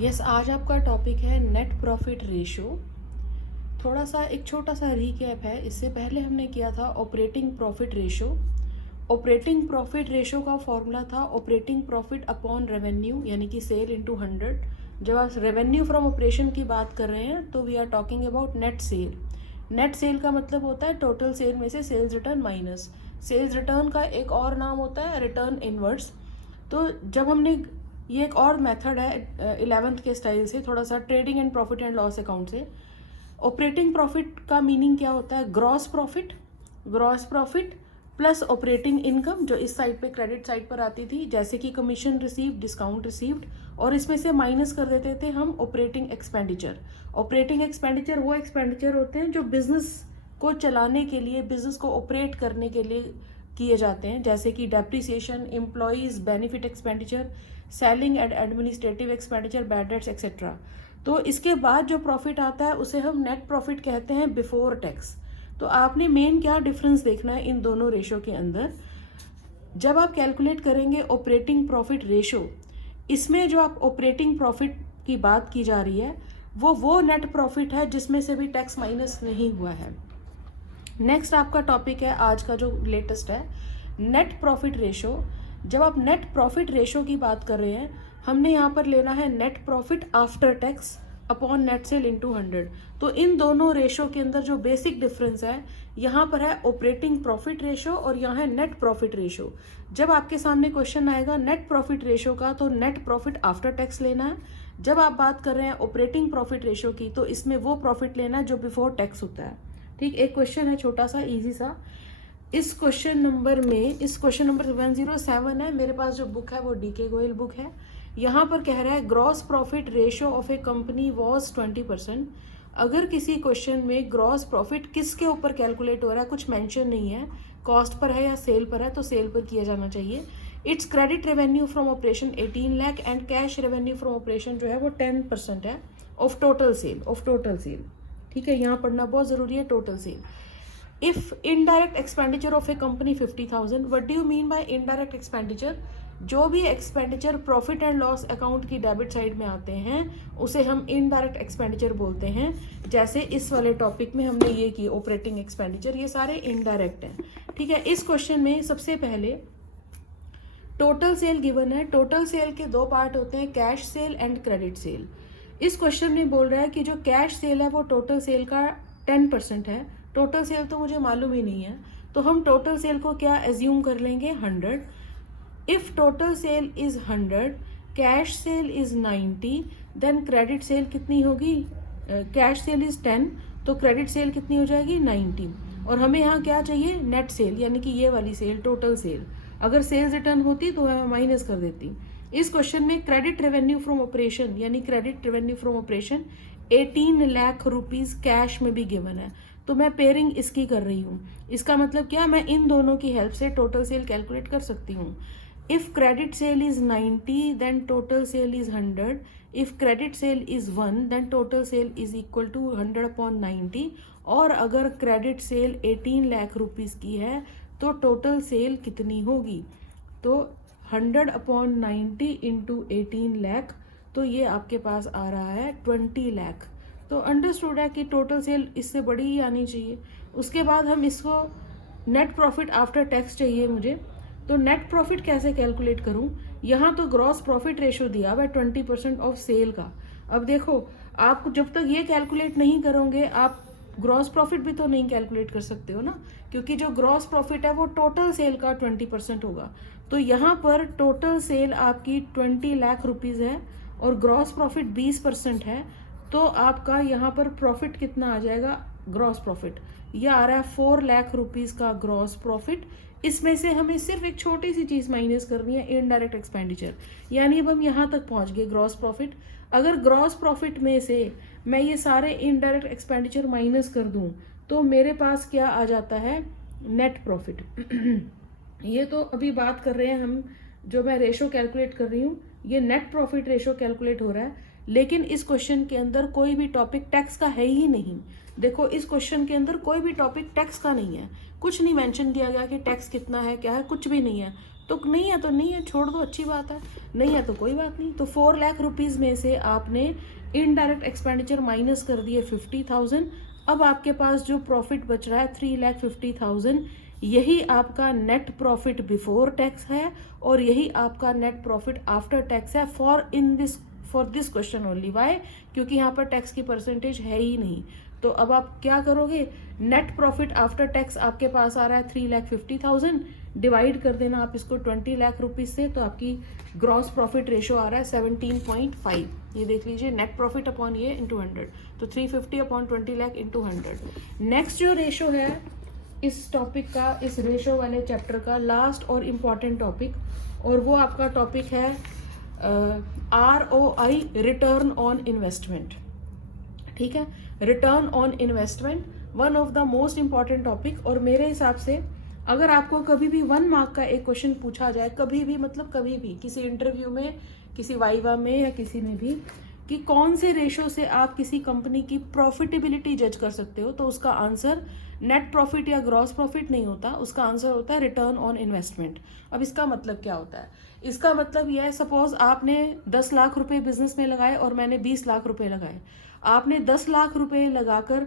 Yes, आज आपका topic है नेट प्रॉफिट रेशो। थोड़ा सा एक छोटा सा रीकैप है। इससे पहले हमने किया था operating profit ratio. Operating profit ratio का फॉर्मूला था ऑपरेटिंग प्रॉफिट अपॉन रेवेन्यू, यानी कि सेल इंटू 100। जब आप रेवेन्यू फ्रॉम ऑपरेशन की बात कर रहे हैं तो we are talking about net sale. Net sale का मतलब होता है टोटल सेल में से sales return minus. Sales return का एक और नाम होता है रिटर्न इनवर्स। तो जब हमने ये एक और मेथड है 11th के स्टाइल से, थोड़ा सा trading and profit and loss account से। ऑपरेटिंग प्रॉफिट का मीनिंग क्या होता है? Gross profit plus operating income, जो इस साइड पे क्रेडिट साइड पर आती थी, जैसे कि कमीशन रिसीव्ड, डिस्काउंट रिसीव्ड, और इसमें से माइनस कर देते थे हम ऑपरेटिंग एक्सपेंडिचर। ऑपरेटिंग एक्सपेंडिचर वो एक्सपेंडिचर होते हैं जो बिजनेस को चलाने के लिए, बिजनेस को ऑपरेट करने के लिए किए जाते हैं, जैसे कि depreciation, employees benefit expenditure, selling and administrative expenditure, bad debts etcetera. तो इसके बाद जो प्रॉफिट आता है उसे हम नेट प्रॉफिट कहते हैं बिफोर टैक्स। तो आपने मेन क्या डिफरेंस देखना है इन दोनों रेशो के अंदर। जब आप कैलकुलेट करेंगे ऑपरेटिंग प्रॉफिट रेशो, इसमें जो आप ऑपरेटिंग प्रॉफिट की बात की जा रही है वो नेट प्रॉफिट है जिसमें से भी टैक्स माइनस नहीं हुआ है। नेक्स्ट आपका टॉपिक है आज का जो लेटेस्ट है, नेट प्रॉफिट रेशो। जब आप नेट प्रॉफिट रेशो की बात कर रहे हैं, हमने यहाँ पर लेना है net profit after tax upon net cell into 100। तो इन दोनों रेशो के अंदर जो बेसिक डिफरेंस है, यहाँ पर है ऑपरेटिंग प्रॉफिट रेशो और यहाँ है नेट प्रॉफिट रेशो। जब आपके सामने क्वेश्चन आएगा नेट प्रॉफिट रेशो का, तो नेट प्रॉफिट आफ्टर टैक्स लेना है। जब आप बात कर रहे हैं ऑपरेटिंग प्रॉफिट रेशो की, तो इसमें वो प्रॉफिट लेना है जो बिफोर टैक्स होता है। ठीक, एक क्वेश्चन है छोटा सा इजी सा। इस क्वेश्चन नंबर 107 है, मेरे पास जो बुक है वो डीके गोयल बुक है। यहाँ पर कह रहा है gross profit ratio of A company was 20%। अगर किसी क्वेश्चन में ग्रॉस प्रॉफिट किसके ऊपर कैलकुलेट हो रहा है, कुछ मेंशन नहीं है, कॉस्ट पर है या सेल पर है, तो सेल पर किया जाना चाहिए। It's credit revenue from operation 18 lakh and cash revenue from operation जो है वो 10% है ऑफ टोटल सेल। ठीक है, यहाँ पढ़ना बहुत ज़रूरी है, total cell. If indirect expenditure of A company 50,000, what do you mean bye indirect expenditure? जो भी expenditure profit and loss account की डेबिट साइड में आते हैं उसे हम इनडायरेक्ट एक्सपेंडिचर बोलते हैं। जैसे इस वाले टॉपिक में हमने ये की ऑपरेटिंग एक्सपेंडिचर, ये सारे इनडायरेक्ट हैं। ठीक है, इस क्वेश्चन में सबसे पहले टोटल सेल गिवन है। टोटल सेल के दो पार्ट होते हैं, cash cell and credit sale. इस क्वेश्चन में बोल रहा है कि जो कैश सेल है वो टोटल सेल का 10% है। टोटल सेल तो मुझे मालूम ही नहीं है, तो हम टोटल सेल को क्या एज्यूम कर लेंगे, 100। If total sale is 100, cash sale is 90, then credit sale कितनी होगी? कैश सेल इज 10, तो क्रेडिट सेल कितनी हो जाएगी, 90। और हमें यहाँ क्या चाहिए, नेट सेल, यानी कि ये वाली सेल, टोटल सेल। अगर सेल्स रिटर्न होती तो मैं माइनस कर देती। इस क्वेश्चन में क्रेडिट रेवेन्यू फ्रॉम ऑपरेशन, यानी credit revenue from operation 18 lakh rupees cash में भी गिवन है, तो मैं पेयरिंग इसकी कर रही हूँ। इसका मतलब क्या, मैं इन दोनों की हेल्प से टोटल सेल कैलकुलेट कर सकती हूँ। If credit sale is 90 then total sale is 100। If credit sale is 1 then total sale is equal to 100/90। और अगर क्रेडिट सेल 18 लाख रुपीज की है तो टोटल सेल कितनी होगी? तो 100/90 इंटू 18 लाख, तो ये आपके पास आ रहा है 20 लाख। तो अंडरस्टूड है कि टोटल सेल इससे बड़ी ही आनी चाहिए। उसके बाद हम इसको नेट प्रॉफिट आफ्टर टैक्स चाहिए मुझे, तो नेट प्रॉफिट कैसे कैलकुलेट करूं? यहाँ तो ग्रॉस प्रॉफिट रेशो दिया हुआ है 20% ऑफ सेल का। अब देखो, आप जब तक ये कैलकुलेट नहीं करोगे आप ग्रॉस प्रॉफिट भी तो नहीं कैलकुलेट कर सकते हो ना, क्योंकि जो ग्रॉस प्रॉफिट है वो टोटल सेल का 20% होगा। तो यहाँ पर टोटल सेल आपकी 20 लाख रुपीज़ है और ग्रॉस प्रॉफिट 20% है, तो आपका यहाँ पर प्रॉफिट कितना आ जाएगा, ग्रॉस प्रॉफिट यह आ रहा है 4 लाख रुपीज़ का ग्रॉस प्रॉफिट। इसमें से हमें सिर्फ एक छोटी सी चीज़ माइनस करनी है, इनडायरेक्ट एक्सपेंडिचर, यानी अब हम यहाँ तक पहुँच गए ग्रॉस प्रॉफिट। अगर ग्रॉस प्रॉफिट में से मैं ये सारे इनडायरेक्ट एक्सपेंडिचर माइनस कर दूं तो मेरे पास क्या आ जाता है, नेट प्रॉफिट। ये तो अभी बात कर रहे हैं हम, जो मैं रेशो कैलकुलेट कर रही हूँ ये नेट प्रॉफिट रेशो कैलकुलेट हो रहा है, लेकिन इस क्वेश्चन के अंदर कोई भी टॉपिक टैक्स का है ही नहीं। देखो, इस क्वेश्चन के अंदर कोई भी टॉपिक टैक्स का नहीं है, कुछ नहीं मेंशन किया गया कि टैक्स कितना है क्या है, कुछ भी नहीं है। तो नहीं है तो नहीं है, छोड़ दो, अच्छी बात है, नहीं है तो कोई बात नहीं। तो 4 लाख रुपीज़ में से आपने इनडायरेक्ट एक्सपेंडिचर माइनस कर दिए 50,000। अब आपके पास जो प्रॉफिट बच रहा है 3,50,000, यही आपका नेट प्रॉफिट बिफोर टैक्स है और यही आपका नेट प्रॉफिट आफ्टर टैक्स है for this question only. Why? क्योंकि यहाँ पर टैक्स की परसेंटेज है ही नहीं। तो अब आप क्या करोगे, नेट प्रॉफिट आफ्टर टैक्स आपके पास आ रहा है 3,50,000, डिवाइड कर देना आप इसको 20 लाख रुपीज़ से, तो आपकी ग्रॉस प्रॉफिट रेशो आ रहा है 17.5। ये देख लीजिए, नेट प्रॉफिट अपॉन ये इंटू 100, तो 350 अपॉन 20 लाख इंटू 100। नेक्स्ट जो रेशो है इस टॉपिक का, इस रेशो वाले चैप्टर का लास्ट और इम्पॉर्टेंट टॉपिक, और वो आपका टॉपिक है ROI, रिटर्न ऑन इन्वेस्टमेंट। ठीक है, return on investment one of the most important topic. और मेरे हिसाब से अगर आपको कभी भी 1 मार्क का एक क्वेश्चन पूछा जाए, कभी भी मतलब कभी भी, किसी इंटरव्यू में, किसी वाइवा में या किसी में भी, कि कौन से रेशो से आप किसी कंपनी की प्रॉफिटेबिलिटी जज कर सकते हो, तो उसका आंसर नेट प्रॉफिट या ग्रॉस प्रॉफिट नहीं होता, उसका आंसर होता है रिटर्न ऑन इन्वेस्टमेंट। अब इसका मतलब क्या होता है? इसका मतलब यह है, सपोज आपने 10 लाख रुपए बिजनेस में लगाए और मैंने 20 लाख रुपए लगाए। आपने 10 लाख रुपए लगाकर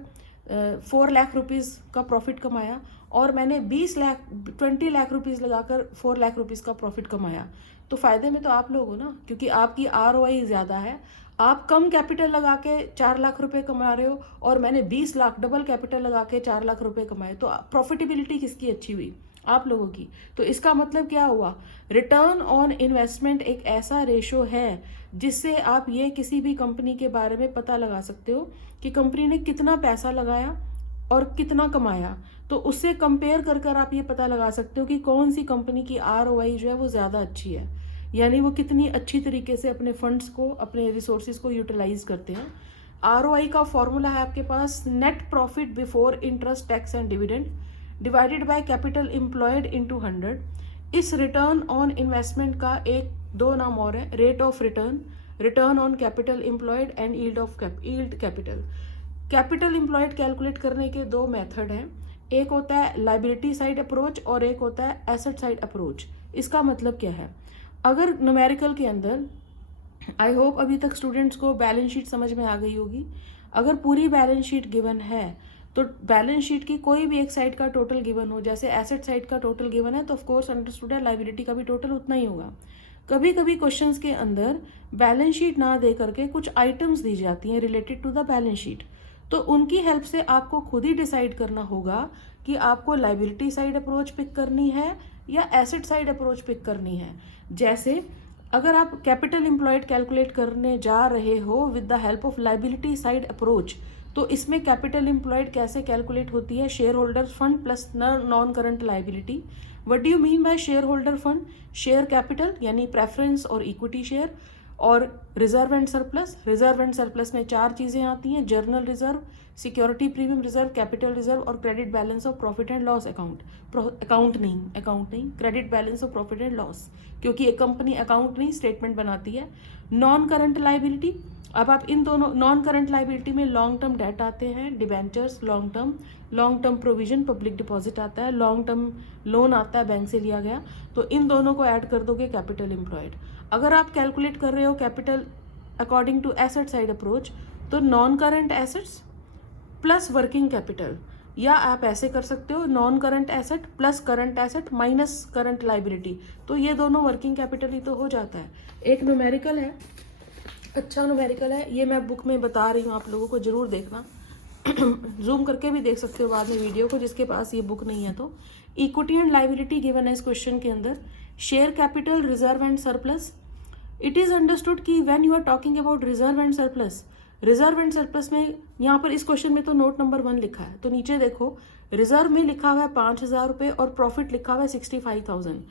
4 लाख रुपीज़ का प्रॉफिट कमाया और मैंने 20 लाख रुपीज़ लगाकर 4 लाख रुपीज़ का प्रॉफिट कमाया। तो फ़ायदे में तो आप लोग हो ना, क्योंकि आपकी ROI ज़्यादा है। आप कम कैपिटल लगा के 4 लाख रुपए कमा रहे हो और मैंने 20 लाख डबल कैपिटल लगा के 4 लाख रुपए कमाए, तो प्रॉफिटेबिलिटी किसकी अच्छी हुई? आप लोगों की। तो इसका मतलब क्या हुआ, रिटर्न ऑन इन्वेस्टमेंट एक ऐसा रेशो है जिससे आप ये किसी भी कंपनी के बारे में पता लगा सकते हो कि कंपनी ने कितना पैसा लगाया और कितना कमाया। तो उससे कंपेयर कर कर आप ये पता लगा सकते हो कि कौन सी कंपनी की ROI जो है वो ज़्यादा अच्छी है, यानी वो कितनी अच्छी तरीके से अपने फंड्स को, अपने रिसोर्सेज को यूटिलाइज करते हैं। ROI का फॉर्मूला है आपके पास, net profit before interest, tax and dividend divided by capital employed into 100। इस रिटर्न ऑन इन्वेस्टमेंट का दो नाम और है, rate of return, return on capital employed and yield capital. Capital employed calculate करने के 2 मेथड हैं, एक होता है लाइबिलिटी साइड अप्रोच और एक होता है एसेट साइड अप्रोच। इसका मतलब क्या है, अगर न्यूमेरिकल के अंदर, आई होप अभी तक स्टूडेंट्स को बैलेंस शीट समझ में आ गई होगी। अगर पूरी बैलेंस शीट गिवन है तो बैलेंस शीट की कोई भी एक साइड का टोटल गिवन हो, जैसे एसेट साइड का टोटल गिवन है तो ऑफ कोर्स अंडरस्टूड है लाइबिलिटी का भी टोटल उतना ही होगा। कभी कभी क्वेश्चंस के अंदर बैलेंस शीट ना दे करके कुछ आइटम्स दी जाती हैं related to the balance sheet, तो उनकी हेल्प से आपको खुद ही डिसाइड करना होगा कि आपको लाइबिलिटी साइड अप्रोच पिक करनी है या एसेट साइड अप्रोच पिक करनी है। जैसे अगर आप कैपिटल एम्प्लॉयड कैलकुलेट करने जा रहे हो with the help of liability side approach, तो इसमें कैपिटल एम्प्लॉयड कैसे कैलकुलेट होती है, share holder fund plus non current liability. What do you mean by share holder fund? Share capital यानी प्रेफरेंस और इक्विटी शेयर, और reserve and surplus. Reserve and surplus में 4 चीज़ें आती हैं, general reserve, security premium reserve, capital reserve और credit balance of profit and loss account. Account नहीं, credit balance of profit and loss, क्योंकि एक कंपनी अकाउंट नहीं स्टेटमेंट बनाती है। नॉन करंट लाइबिलिटी, अब आप इन दोनों, नॉन करंट लाइबिलिटी में लॉन्ग टर्म डेट आते हैं, debentures long term provision public deposit आता है, लॉन्ग टर्म लोन आता है बैंक से लिया गया, तो इन दोनों को ऐड कर दोगे कैपिटल एम्प्लॉयड। अगर आप कैलकुलेट कर रहे हो capital according to asset side approach, तो non current assets plus working capital, या आप ऐसे कर सकते हो non current asset plus current asset minus current liability, तो ये दोनों वर्किंग कैपिटल ही तो हो जाता है। एक न्यूमेरिकल है, अच्छा न्यूमेरिकल है, ये मैं बुक में बता रही हूँ, आप लोगों को जरूर देखना जूम करके भी देख सकते हो बाद में वीडियो को, जिसके पास ये बुक नहीं है तो। इक्विटी एंड लाइबिलिटी गिवन है इस क्वेश्चन के अंदर, share capital, reserve and surplus. It is understood कि when you are talking about reserve and surplus, reserve and surplus में यहाँ पर इस क्वेश्चन में तो नोट नंबर 1 लिखा है, तो नीचे देखो रिजर्व में लिखा हुआ है 5,000 रुपये और प्रॉफिट लिखा हुआ है 65,000।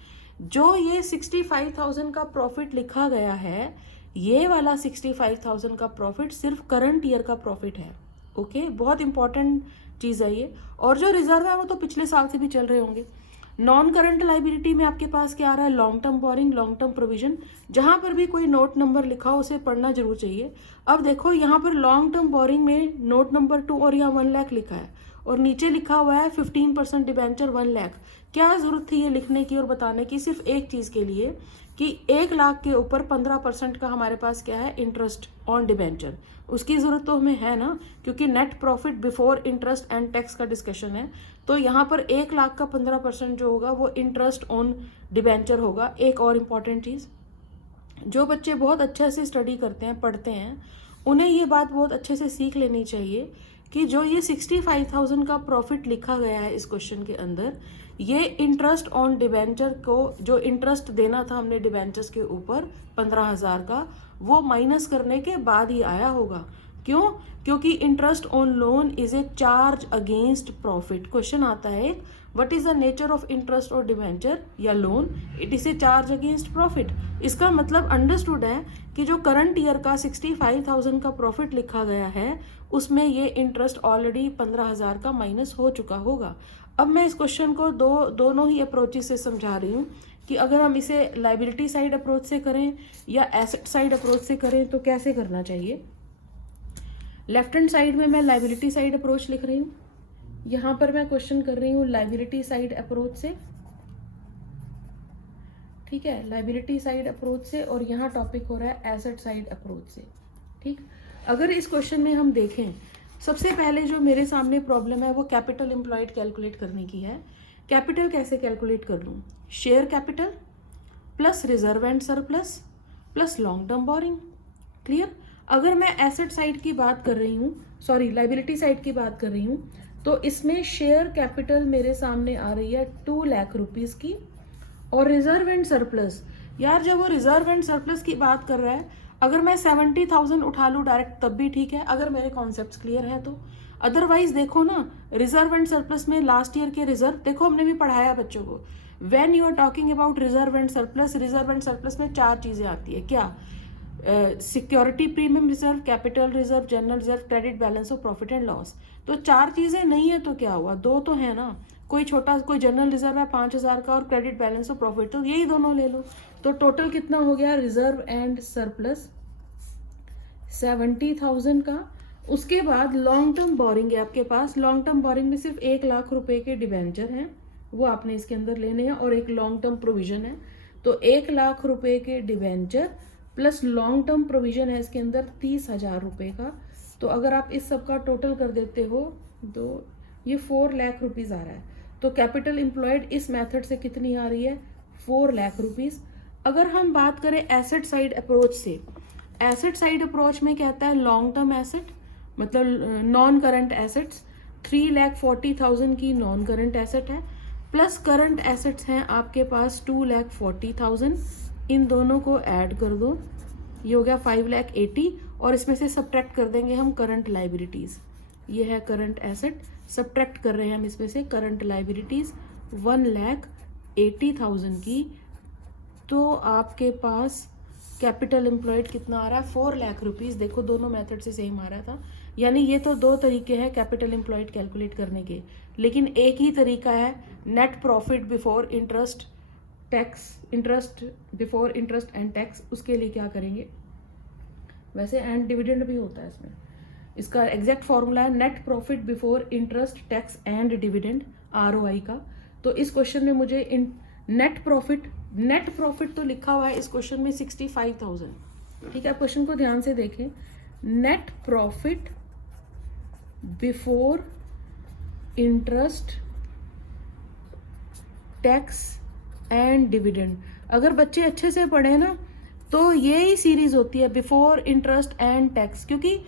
जो ये 65,000 का प्रॉफिट लिखा गया है, ये वाला 65,000 का प्रॉफिट सिर्फ करंट ईयर का प्रॉफिट है। ओके, बहुत इंपॉर्टेंट चीज़ है ये। और जो रिजर्व है वो तो पिछले साल से भी चल रहे होंगे। नॉन करंट लाइबिलिटी में आपके पास क्या आ रहा है, long term borrowing, long term provision. जहां पर भी कोई नोट नंबर लिखा हो उसे पढ़ना जरूर चाहिए। अब देखो यहाँ पर लॉन्ग टर्म बोरिंग में नोट नंबर 2 और यहाँ 1 लाख लिखा है और नीचे लिखा हुआ है 15% डिबेंचर 1 लाख। क्या जरूरत थी ये लिखने की और बताने की, सिर्फ एक चीज के लिए कि 1 लाख के ऊपर 15% का हमारे पास क्या है, इंटरेस्ट ऑन डिबेंचर। उसकी जरूरत तो हमें है ना, क्योंकि net profit before interest and tax का डिस्कशन है। तो यहाँ पर 1 लाख का 15% जो होगा वो इंटरेस्ट ऑन डिबेंचर होगा। एक और इम्पॉर्टेंट चीज, जो बच्चे बहुत अच्छे से स्टडी करते हैं, पढ़ते हैं, उन्हें ये बात बहुत अच्छे से सीख लेनी चाहिए कि जो ये 65,000 का प्रॉफिट लिखा गया है इस क्वेश्चन के अंदर, ये इंटरेस्ट ऑन डिबेंचर को, जो इंटरेस्ट देना था हमने डिबेंचर्स के ऊपर 15,000 का, वो माइनस करने के बाद ही आया होगा। क्यों? क्योंकि interest on loan is a charge against profit. Question आता है, what is the nature of interest और डिबेंचर या loan, it is a charge against profit. इसका मतलब अंडरस्टूड है कि जो करंट ईयर का 65,000 का प्रॉफिट लिखा गया है उसमें ये इंटरेस्ट ऑलरेडी 15,000 का माइनस हो चुका होगा। अब मैं इस क्वेश्चन को दोनों ही अप्रोचेस से समझा रही हूँ कि अगर हम इसे लाइबिलिटी साइड अप्रोच से करें या एसेट साइड अप्रोच से करें तो कैसे करना चाहिए। लेफ्ट हैंड साइड में मैं लाइबिलिटी साइड अप्रोच लिख रही हूँ, यहाँ पर मैं क्वेश्चन कर रही हूँ लाइबिलिटी साइड अप्रोच से, ठीक है, लाइबिलिटी साइड अप्रोच से, और यहाँ टॉपिक हो रहा है एसेट साइड अप्रोच से। ठीक, अगर इस क्वेश्चन में हम देखें, सबसे पहले जो मेरे सामने प्रॉब्लम है वो कैपिटल एम्प्लॉयड कैलकुलेट करने की है। कैपिटल कैसे कैलकुलेट कर लूँ, share capital plus reserve and surplus plus long term borrowing. Clear? अगर मैं एसेट साइड की बात कर रही हूँ, सॉरी लाइबिलिटी साइड की बात कर रही हूँ, तो इसमें शेयर कैपिटल मेरे सामने आ रही है 2 लाख रुपीस की, और रिजर्व एंड सरप्लस, यार जब वो रिजर्व एंड सरप्लस की बात कर रहा है, अगर मैं 70,000 उठा लूँ डायरेक्ट तब भी ठीक है, अगर मेरे कॉन्सेप्ट्स क्लियर हैं तो। अदरवाइज देखो ना, रिजर्व एंड सरप्लस में लास्ट ईयर के रिजर्व देखो, हमने भी पढ़ाया बच्चों को, when you are talking about reserve and surplus, reserve and surplus में 4 चीजें आती है। क्या? Security premium reserve, capital reserve, general reserve, credit balance और प्रॉफिट एंड लॉस। तो 4 चीजें नहीं है तो क्या हुआ, 2 तो है ना। कोई छोटा, कोई जनरल रिजर्व है 5,000 का और क्रेडिट बैलेंस और प्रॉफिट, तो यही दोनों ले लो। तो टोटल कितना हो गया, रिजर्व एंड सरप्लस 70,000 का। उसके बाद लॉन्ग टर्म बोरिंग है आपके पास, लॉन्ग टर्म बोरिंग में सिर्फ 1 लाख रुपए के डिबेंचर हैं, वो आपने इसके अंदर लेने हैं, और एक लॉन्ग टर्म प्रोविजन है। तो 1 लाख रुपए के debenture plus long term provision है इसके अंदर 30,000 रुपए का। तो अगर आप इस सब का टोटल कर देते हो तो ये 4 लाख रुपीज आ रहा है। तो कैपिटल एम्प्लॉयड इस मेथड से कितनी आ रही है, 4 लाख रुपीज। अगर हम बात करें एसेट साइड अप्रोच से, एसेट साइड अप्रोच में कहता है लॉन्ग टर्म एसेट, मतलब नॉन करंट एसेट्स 3,40,000 की नॉन करंट एसेट है, प्लस करंट एसेट्स हैं आपके पास 2,40,000। इन दोनों को ऐड कर दो, ये हो गया 5,80,000, और इसमें से सब्ट्रैक्ट कर देंगे हम करंट लाइबिलिटीज। ये है करंट एसेट, सब्ट्रैक्ट कर रहे हैं हम इसमें से करंट लाइबिलिटीज 1,80,000 की। तो आपके पास कैपिटल एम्प्लॉयड कितना आ रहा है, 4 लाख रुपीज। देखो दोनों मेथड से सेम आ रहा था, यानी ये तो 2 तरीके हैं कैपिटल एम्प्लॉयड कैलकुलेट करने के, लेकिन एक ही तरीका है net profit before interest tax, interest before interest and tax. उसके लिए क्या करेंगे, वैसे एंड डिविडेंड भी होता है इसमें, इसका एग्जैक्ट फॉर्मूला है net profit before interest tax and dividend, ROI का। तो इस क्वेश्चन में मुझे नेट प्रॉफिट तो लिखा हुआ है इस क्वेश्चन में 65,000, ठीक है। क्वेश्चन को ध्यान से देखें, net profit before interest tax and dividend. अगर बच्चे अच्छे से पढ़े ना तो ये ही सीरीज होती है, बिफोर इंटरेस्ट एंड टैक्स, क्योंकि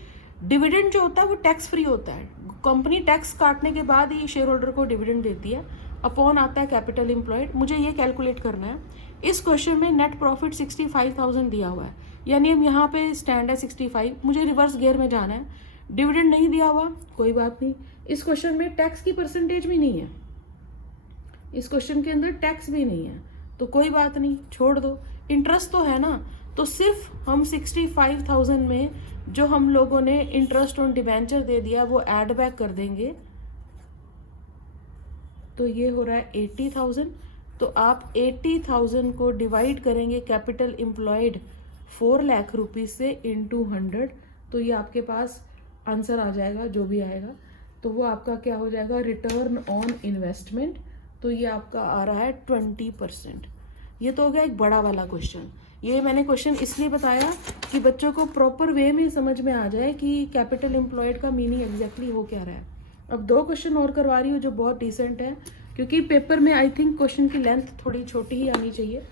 डिविडेंड जो होता है वो टैक्स फ्री होता है, कंपनी टैक्स काटने के बाद ही शेयर होल्डर को डिविडेंड देती है। अपॉन आता है कैपिटल एम्प्लॉयड, मुझे ये कैलकुलेट करना है। इस क्वेश्चन में नेट प्रॉफिट 65,000 दिया हुआ है, यानी हम यहाँ पे स्टैंड है 65, मुझे रिवर्स गियर में जाना है। डिविडेंड नहीं दिया हुआ, कोई बात नहीं। इस क्वेश्चन में टैक्स की परसेंटेज भी नहीं है, इस क्वेश्चन के अंदर टैक्स भी नहीं है, तो कोई बात नहीं, छोड़ दो। इंटरेस्ट तो है ना, तो सिर्फ हम 65,000 में जो हम लोगों ने इंटरेस्ट ऑन डिबेंचर दे दिया वो ऐड बैक कर देंगे, तो ये हो रहा है 80,000। तो आप 80,000 को डिवाइड करेंगे कैपिटल एम्प्लॉयड 4 लाख रुपीज़ से इंटू 100, तो ये आपके पास आंसर आ जाएगा जो भी आएगा। तो वो आपका क्या हो जाएगा, रिटर्न ऑन इन्वेस्टमेंट। तो ये आपका आ रहा है 20%। ये तो हो गया एक बड़ा वाला क्वेश्चन। ये मैंने क्वेश्चन इसलिए बताया कि बच्चों को प्रॉपर वे में समझ में आ जाए कि कैपिटल एम्प्लॉयड का मीनिंग एग्जैक्टली हो क्या रहा है। अब 2 क्वेश्चन और करवा रही हूँ जो बहुत डिसेंट है, क्योंकि पेपर में आई थिंक क्वेश्चन की लेंथ थोड़ी छोटी ही आनी चाहिए।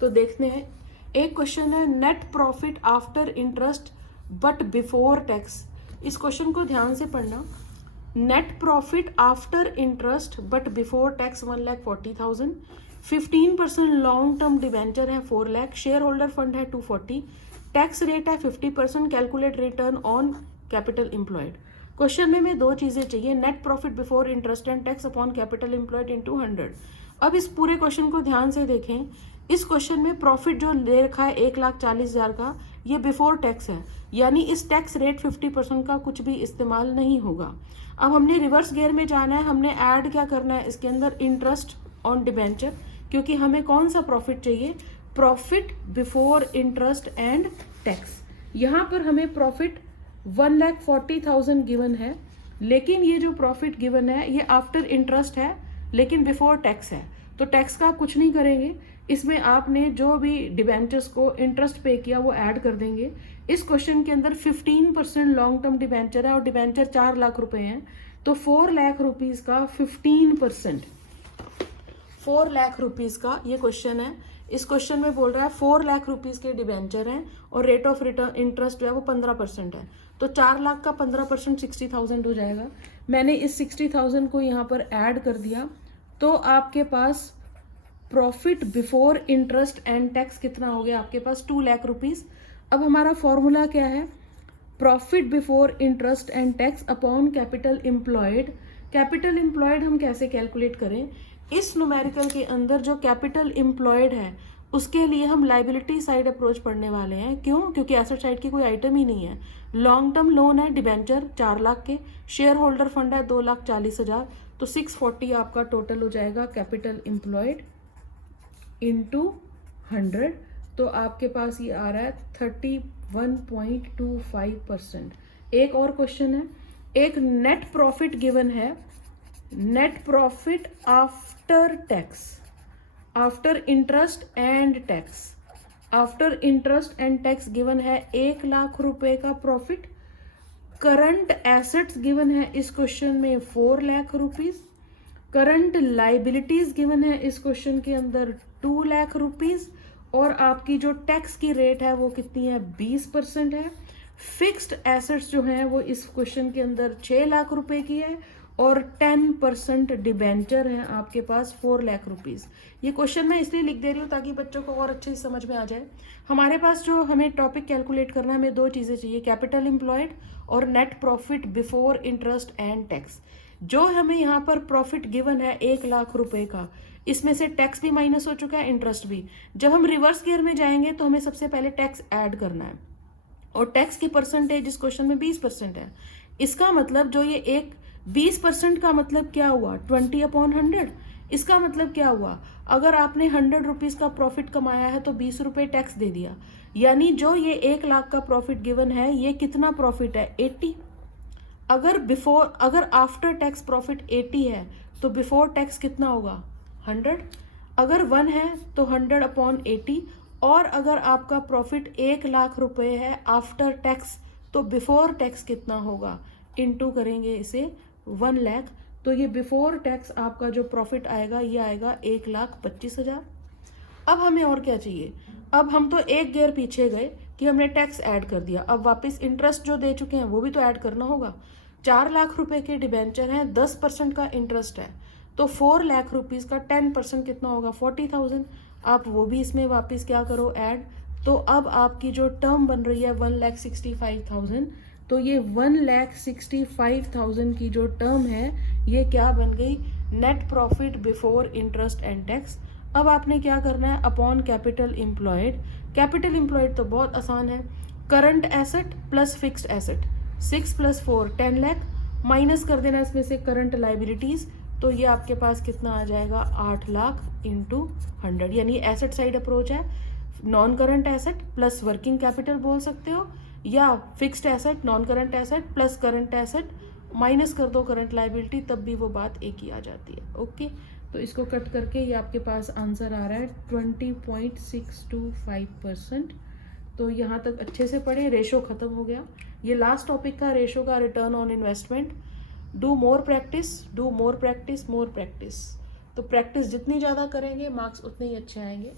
तो देखते हैं। एक क्वेश्चन है net profit after interest but before tax. इस क्वेश्चन को ध्यान से पढ़ना। Net profit after interest but before tax 1,40,000, 15% long term debenture है 4 लाख, शेयर होल्डर फंड है 240, टैक्स रेट है 50%, calculate return on capital employed. Question में हमें 2 चीज़ें चाहिए, net profit before interest and tax upon capital employed into 100। अब इस पूरे क्वेश्चन को ध्यान से देखें। इस क्वेश्चन में प्रॉफिट जो ले रखा है 1,40,000 का, ये बिफोर टैक्स है, यानी इस टैक्स रेट 50% का कुछ भी इस्तेमाल नहीं होगा। अब हमने रिवर्स गियर में जाना है, हमने ऐड क्या करना है इसके अंदर, इंटरेस्ट ऑन डिबेंचर, क्योंकि हमें कौन सा प्रॉफिट चाहिए, profit before interest and tax. यहाँ पर हमें प्रॉफिट 1,40,000 गिवन है, लेकिन ये जो प्रॉफिट गिवन है ये आफ्टर इंटरेस्ट है लेकिन बिफोर टैक्स है। तो टैक्स का आप कुछ नहीं करेंगे, इसमें आपने जो भी डिबेंचर्स को इंटरेस्ट पे किया वो ऐड कर देंगे। इस क्वेश्चन के अंदर 15% लॉन्ग टर्म डिबेंचर है और डिबेंचर 4 लाख रुपए हैं, तो 4 लाख रुपीज़ का 15%, 4 लाख रुपीज़ का ये क्वेश्चन है। इस क्वेश्चन में बोल रहा है 4 लाख रुपीज़ के डिबेंचर हैं और रेट ऑफ रिटर्न इंटरेस्ट जो है वो 15% है, तो 4 लाख का 15% 60,000 हो जाएगा। मैंने इस 60,000 को यहाँ पर ऐड कर दिया, तो आपके पास profit before interest and tax कितना हो गया, आपके पास 2 लाख रुपीज़। अब हमारा फॉर्मूला क्या है, profit before interest and tax upon capital employed. Capital employed हम कैसे कैलकुलेट करें, इस न्यूमेरिकल के अंदर जो कैपिटल एम्प्लॉयड है उसके लिए हम लाइबिलिटी साइड अप्रोच पढ़ने वाले हैं। क्यों, क्योंकि एसेट साइड की कोई आइटम ही नहीं है। लॉन्ग टर्म लोन है डिबेंचर 4 लाख के, शेयर होल्डर फंड है 2,40,000, तो 640 आपका टोटल हो जाएगा कैपिटल एम्प्लॉयड इंटू 100। तो आपके पास ये आ रहा है 31.25%। एक और क्वेश्चन है, एक नेट प्रॉफिट गिवन है, net profit after tax, after interest and tax, after interest and tax given है 1 लाख रुपए का प्रॉफिट। करंट एसेट्स गिवन है इस क्वेश्चन में 4 lakh rupees, current liabilities given है इस क्वेश्चन के अंदर 2 लाख रुपीज, और आपकी जो टैक्स की रेट है वो कितनी है, 20% है। फिक्स्ड एसेट्स जो हैं वो इस क्वेश्चन के अंदर 6 लाख रुपए की है और 10% डिबेंचर हैं आपके पास 4 लाख रुपीज़। ये क्वेश्चन मैं इसलिए लिख दे रही हूँ ताकि बच्चों को और अच्छे से समझ में आ जाए। हमारे पास जो हमें टॉपिक कैलकुलेट करना है, हमें 2 चीज़ें चाहिए, कैपिटल एम्प्लॉयड और net profit before interest and tax. जो हमें यहाँ पर प्रॉफिट गिवन है 1 लाख रुपए का, इसमें से टैक्स भी माइनस हो चुका है, इंटरेस्ट भी। जब हम रिवर्स गियर में जाएंगे तो हमें सबसे पहले टैक्स ऐड करना है, और टैक्स की परसेंटेज इस क्वेश्चन में 20% है। इसका मतलब जो ये एक 20% का मतलब क्या हुआ, 20/100। इसका मतलब क्या हुआ, अगर आपने 100 रुपीज़ का प्रॉफिट कमाया है तो 20 रुपये टैक्स दे दिया, यानी जो ये 1 लाख का प्रॉफिट गिवन है ये कितना प्रॉफिट है, 80। अगर आफ्टर टैक्स प्रॉफिट 80 है तो बिफोर टैक्स कितना होगा, 100। अगर 1 है तो 100/80, और अगर आपका प्रॉफिट 1 लाख रुपए है आफ्टर टैक्स तो बिफोर टैक्स कितना होगा, इनटू करेंगे इसे 1 लाख, तो ये बिफोर टैक्स आपका जो प्रॉफिट आएगा ये आएगा 1,25,000। अब हमें और क्या चाहिए, अब हम तो एक गियर पीछे गए कि हमने टैक्स ऐड कर दिया, अब वापस इंटरेस्ट जो दे चुके हैं वो भी तो ऐड करना होगा। 4 लाख रुपए के डिबेंचर हैं, 10% का इंटरेस्ट है, तो 4 लाख रुपीज़ का 10% कितना होगा, 40,000। आप वो भी इसमें वापस क्या करो, ऐड। तो अब आपकी जो टर्म बन रही है 1,65,000, तो ये 1,65,000 की जो टर्म है ये क्या बन गई, net profit before interest and tax. अब आपने क्या करना है, upon capital employed. Capital employed तो बहुत आसान है, current asset plus fixed asset, 6 + 4 10 lakh, minus कर देना इसमें से करंट लाइबिलिटीज तो ये आपके पास कितना आ जाएगा, 8 लाख इंटू 100, यानी एसेट साइड अप्रोच है। Non current asset plus working capital बोल सकते हो, या fixed asset non current asset plus current asset minus कर दो करंट लाइबिलिटी, तब भी वो बात एक ही आ जाती है। ओके, तो इसको कट करके ये आपके पास आंसर आ रहा है 20.625%। तो यहाँ तक अच्छे से पढ़े, रेशो ख़त्म हो गया। ये लास्ट टॉपिक था रेशो का, return on investment. Do more practice, do more practice, more practice. तो प्रैक्टिस जितनी ज़्यादा करेंगे मार्क्स उतने ही अच्छे आएंगे।